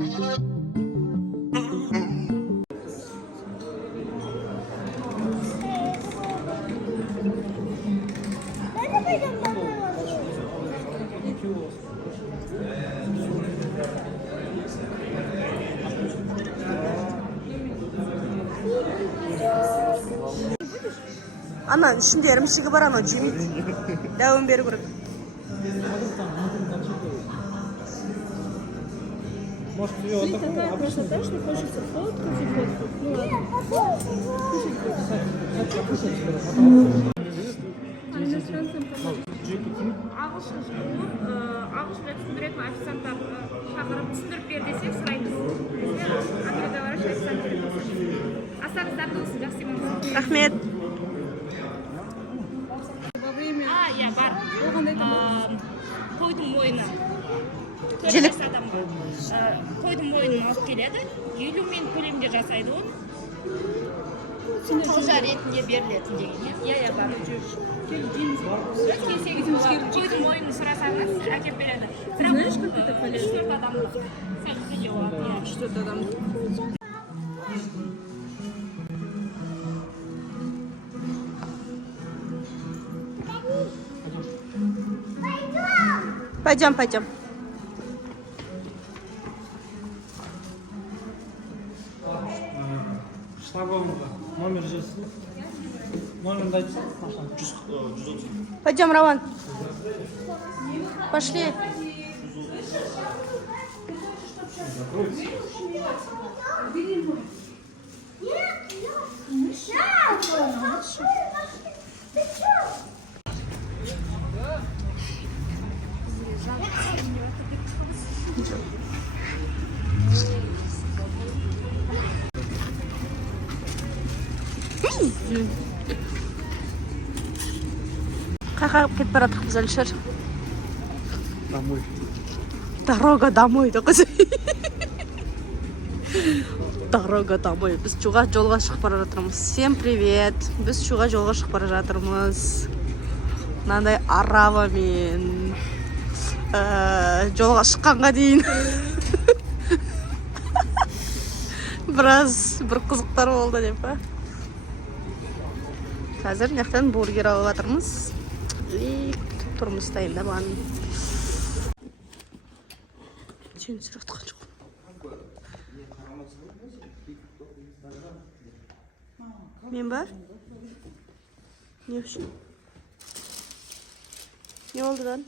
Ana içinde yarımşığı var ama cimit. Devam beri bırak. Может, ее вот такая красота, что хочется фотку, фотку. Ну ағылшынша түсіндіретін официанттар шақырып түсіндіріп бер десек сұраймыз. Бізге Англияда бараш официант керек болса. Астарыңыздар болсын, жақсы демалыңыз. Рахмет. Иә, бар. Қойдың мойны. Желік. Қойдың мойнын алып келеді. 50 мен көлемде жасайды оны. Қылжа ретінде берілетін деген. Иә, бар. Келсеңіз болады. Қойдың мойнын сұрасаңыз, әкеп береді. Знаешь, как это полезно? 4 адам. Что-то там. Пойдем, пойдем. шлагбаумға номер жазсын. Номерді айтсаң, машина. Пойдем, Раван. Пошли. Қайқа кетіп баратық біз Әлішер. Домой. Дорога домой деп қойса. Дорога домой. Біз жолға шығып бара жатырмыз. Всем привет. Біз жолға шығып бара жатырмыз. Мынандай аравамен жолға шыққанға дейін біраз бір қызықтар болды деп па. Қазір мынаяқтан бургер алып жатырмыз. Күтіп тұрмыз дайындап алған. Сені сұратқан жоқ. Мен бар? Не үшін? Не oldu lan?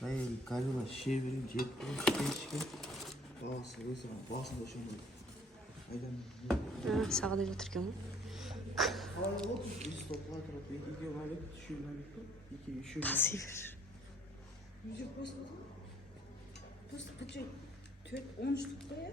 Hayır, galiba şişe vereyim, cep vereyim, şişe. Bağırsın da şöyle. Aydan. Sağa da götürüyor mu? Üst topla tarafı, iki valet, şöyle alıp, iki şöyle. Pasif. Просто почему? 4-13'lükte ya.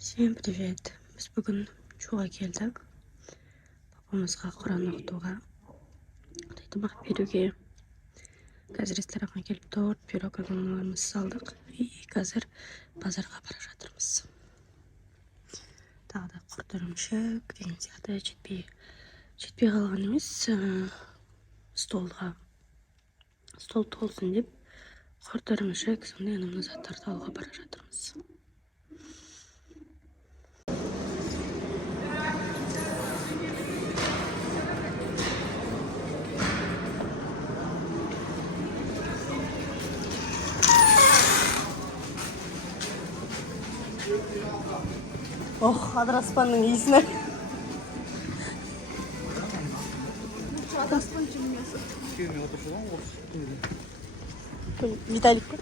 Всем привет. Біз бүгін Чуға келдік. Папамызға Құран оқытуға, тамақ беруге. Қазір ресторанға келіп торт, пирог алғанымыз салдық. Қазір базарға бара жатырмыз. Тағы да құрт ірімшік деген сияқты жетпей жетпей қалған емес, столға. Стол толсын деп, құрттарымыз жайық, сондай анамыз заттарды алға бара жатырмыз. Ох, адыраспанның иісіне. Күйеуіме отыршы ғой, осы. Виталик па?